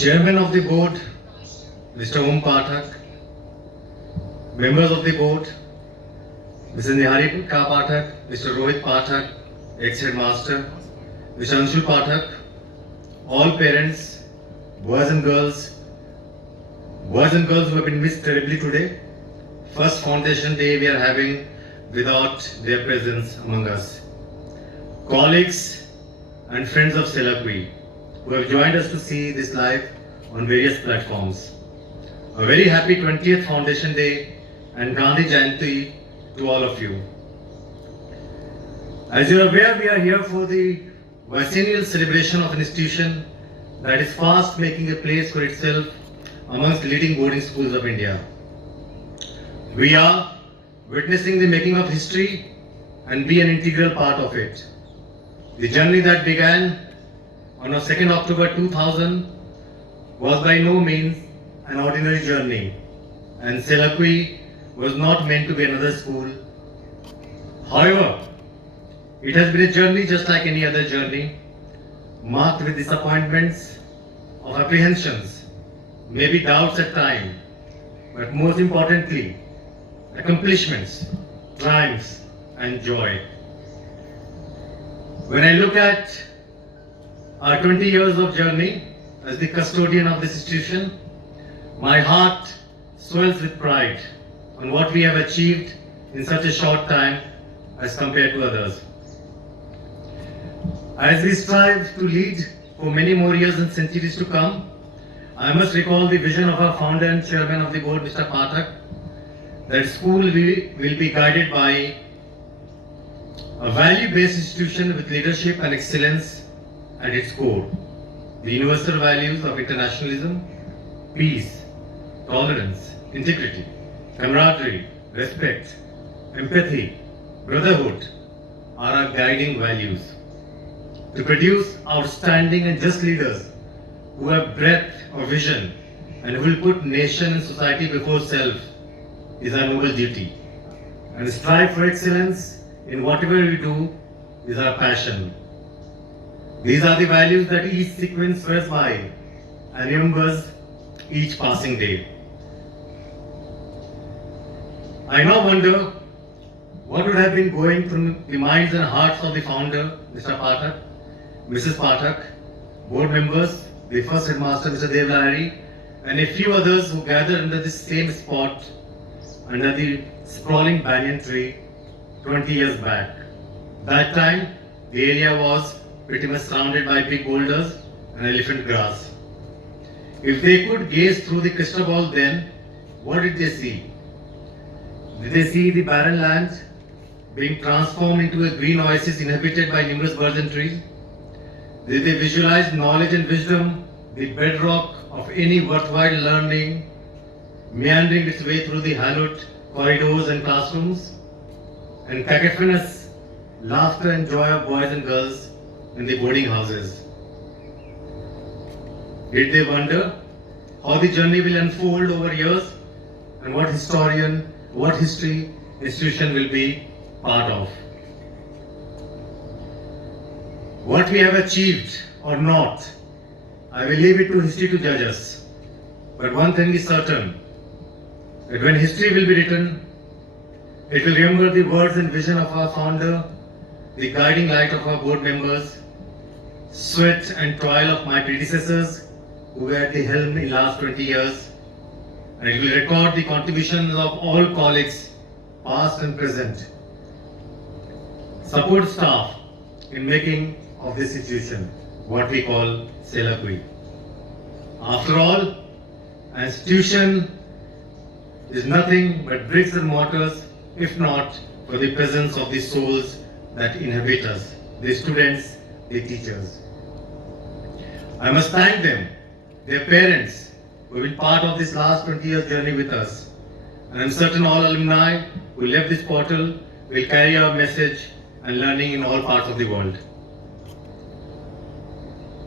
Chairman of the board, Mr. Om Pathak, members of the board, Mr. Niharika Pathak, Mr. Rohit Pathak, ex-headmaster, Mr. Anshul Pathak, all parents, boys and girls who have been missed terribly today. First foundation day we are having without their presence among us. Colleagues and friends of Selakwi who have joined us to see this live on various platforms. A very happy 20th Foundation Day and Gandhi Jayanti to all of you. As you are aware, we are here for the bicentennial celebration of an institution that is fast making a place for itself amongst leading boarding schools of India. We are witnessing the making of history and be an integral part of it. The journey that began on 2nd October 2000 was by no means an ordinary journey, and Selakwi was not meant to be another school. However, it has been a journey just like any other journey, marked with disappointments, of apprehensions, maybe doubts at times, but most importantly, accomplishments, triumphs, and joy. When I look at our 20 years of journey as the custodian of this institution, my heart swells with pride on what we have achieved in such a short time as compared to others. As we strive to lead for many more years and centuries to come, I must recall the vision of our founder and chairman of the board, Mr. Pathak, that school will be guided by a value-based institution with leadership and excellence at its core. The universal values of internationalism, peace, tolerance, integrity, camaraderie, respect, empathy, brotherhood are our guiding values. To produce outstanding and just leaders who have breadth of vision and who will put nation and society before self is our noble duty. And strive for excellence in whatever we do is our passion. These are the values that each sequence swears by and remembers each passing day. I now wonder what would have been going through the minds and hearts of the founder, Mr. Pathak, Mrs. Pathak, board members, the first headmaster, Mr. Dev Lahiri, and a few others who gathered under this same spot under the sprawling banyan tree 20 years back. That time, the area was pretty much surrounded by big boulders and elephant grass. If they could gaze through the crystal ball then, what did they see? Did they see the barren land being transformed into a green oasis inhabited by numerous birds and trees? Did they visualize knowledge and wisdom, the bedrock of any worthwhile learning, meandering its way through the hallowed corridors and classrooms, and cacophonous laughter and joy of boys and girls in the boarding houses? Did they wonder how the journey will unfold over years and what history institution will be part of? What we have achieved or not, I will leave it to history to judge us. But one thing is certain, that when history will be written, it will remember the words and vision of our founder, the guiding light of our board members, sweat and toil of my predecessors who were at the helm in the last 20 years, and it will record the contributions of all colleagues, past and present, support staff in making of this institution what we call Selakwi. After all, an institution is nothing but bricks and mortars, if not for the presence of the souls that inhabit us, the students, the teachers. I must thank them, their parents, who have been part of this last 20 years journey with us. And I'm certain all alumni who left this portal will carry our message and learning in all parts of the world.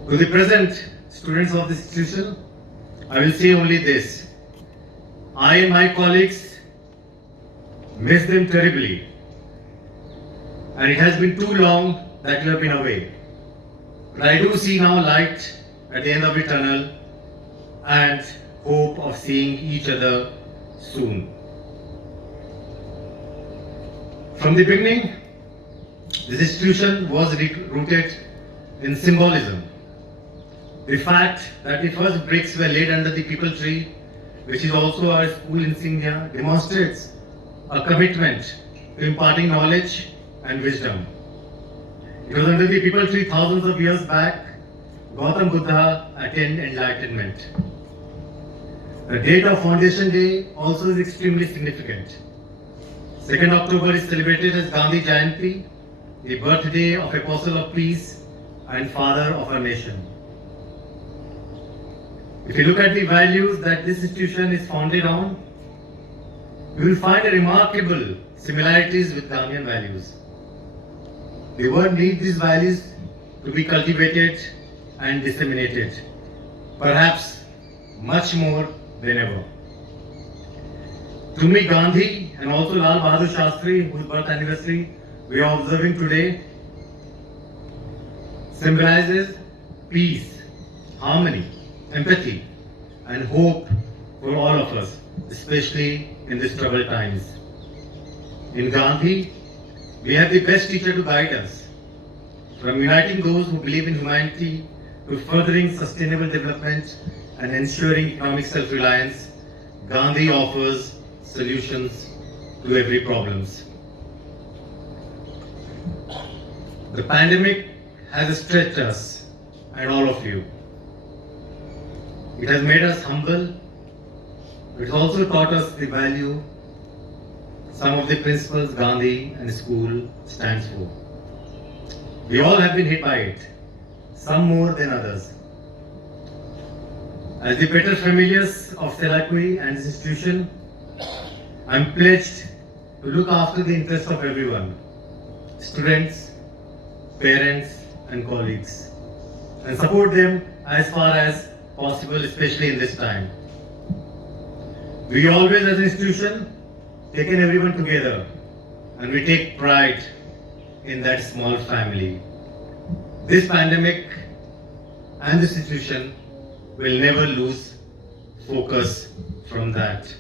To the present students of this institution, I will say only this. I and my colleagues miss them terribly. And it has been too long that you have been away. But I do see now light at the end of the tunnel, and hope of seeing each other soon. From the beginning, this institution was rooted in symbolism. The fact that the first bricks were laid under the people tree, which is also our school insignia, demonstrates a commitment to imparting knowledge and wisdom. It was under the people tree thousands of years back, Gautam Buddha attained enlightenment. The date of Foundation Day also is extremely significant. 2nd October is celebrated as Gandhi Jayanti, the birthday of Apostle of Peace and Father of our nation. If you look at the values that this institution is founded on, you will find remarkable similarities with Gandhian values. The world needs these values to be cultivated and disseminated, perhaps much more than ever. To me, Gandhi and also Lal Bahadur Shastri, whose birth anniversary we are observing today, symbolizes peace, harmony, empathy, and hope for all of us, especially in these troubled times. In Gandhi, we have the best teacher to guide us, from uniting those who believe in humanity to furthering sustainable development and ensuring economic self-reliance. Gandhi offers solutions to every problem. The pandemic has stretched us and all of you. It has made us humble. It has also taught us the value, some of the principles Gandhi and school stands for. We all have been hit by it, some more than others. As the better familiars of Selakui and this institution, I am pledged to look after the interests of everyone, students, parents and colleagues, and support them as far as possible, especially in this time. We always as an institution taken everyone together, and we take pride in that small family. This pandemic and this institution will never lose focus from that.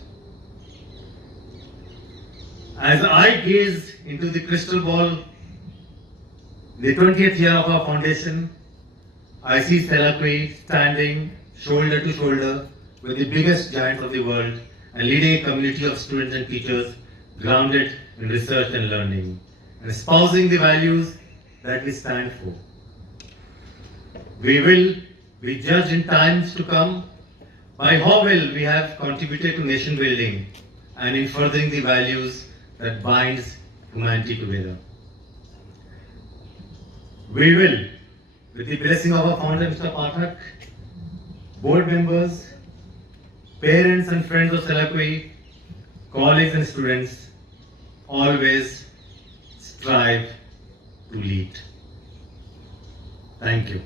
As I gaze into the crystal ball, the 20th year of our foundation, I see Selakui standing shoulder to shoulder with the biggest giants of the world and leading a community of students and teachers grounded in research and learning, and espousing the values that we stand for. We will be judged in times to come by how well we have contributed to nation building and in furthering the values that binds humanity together. We will, with the blessing of our founder, Mr. Pathak, board members, parents and friends of Selakui, colleagues and students, always strive to lead. Thank you.